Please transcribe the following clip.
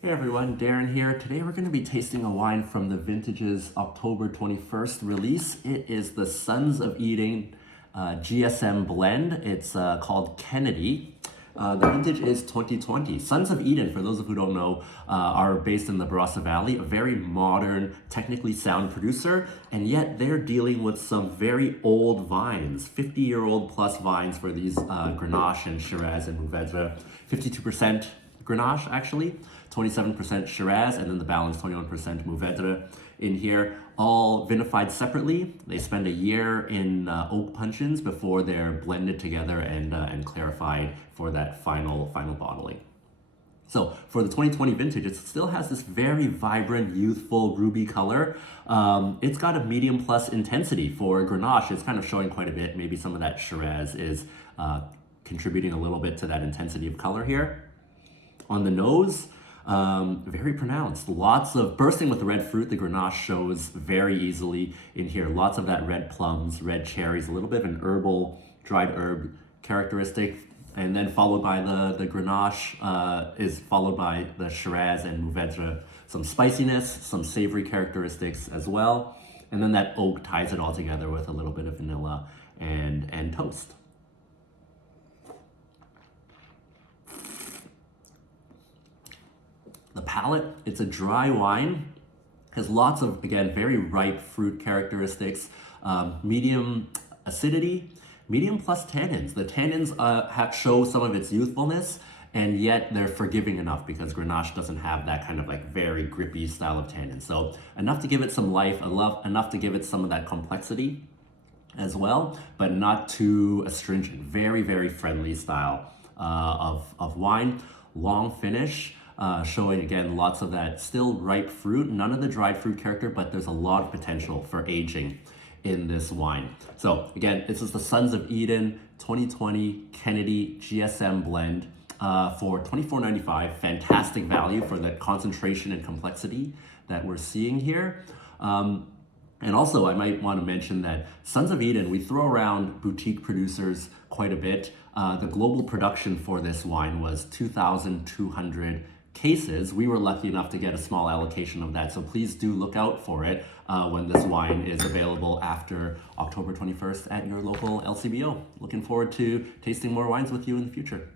Hey everyone, Darren here. Today we're going to be tasting a wine from the vintage's October 21st release. It is the Sons of Eden GSM blend. It's called Kennedy. The vintage is 2020. Sons of Eden, for those of you who don't know, are based in the Barossa Valley, a very modern, technically sound producer, and yet they're dealing with some very old vines, 50-year-old plus vines for these Grenache and Shiraz and Mourvedre. 52% Grenache actually, 27% Shiraz, and then the balance 21% Mourvedre in here, all vinified separately. They spend a year in oak puncheons before they're blended together and clarified for that final bottling. So for the 2020 vintage, it still has this very vibrant, youthful ruby color. It's got a medium plus intensity for Grenache. It's kind of showing quite a bit. Maybe some of that Shiraz is contributing a little bit to that intensity of color here. On the nose, very pronounced. Lots of bursting with the red fruit. The Grenache shows very easily in here. Lots of that red plums, red cherries, a little bit of an herbal, dried herb characteristic. And then followed by the Grenache is followed by the Shiraz and Mourvedre. Some spiciness, some savory characteristics as well. And then that oak ties it all together with a little bit of vanilla and toast. The palate, it's a dry wine, has lots of, again, very ripe fruit characteristics, medium acidity, medium plus tannins. The tannins show some of its youthfulness, and yet they're forgiving enough because Grenache doesn't have that kind of like very grippy style of tannin. So enough to give it some life, enough to give it some of that complexity as well, but not too astringent. Very, very friendly style of wine. Long finish. Showing again lots of that still ripe fruit, none of the dried fruit character, but there's a lot of potential for aging in this wine. So again, this is the Sons of Eden 2020 Kennedy GSM blend for $24.95. Fantastic value for the concentration and complexity that we're seeing here. And also, I might want to mention that Sons of Eden, we throw around boutique producers quite a bit. The global production for this wine was 2,200 cases. We were lucky enough to get a small allocation of that, so please do look out for it when this wine is available after October 21st at your local LCBO. Looking forward to tasting more wines with you in the future.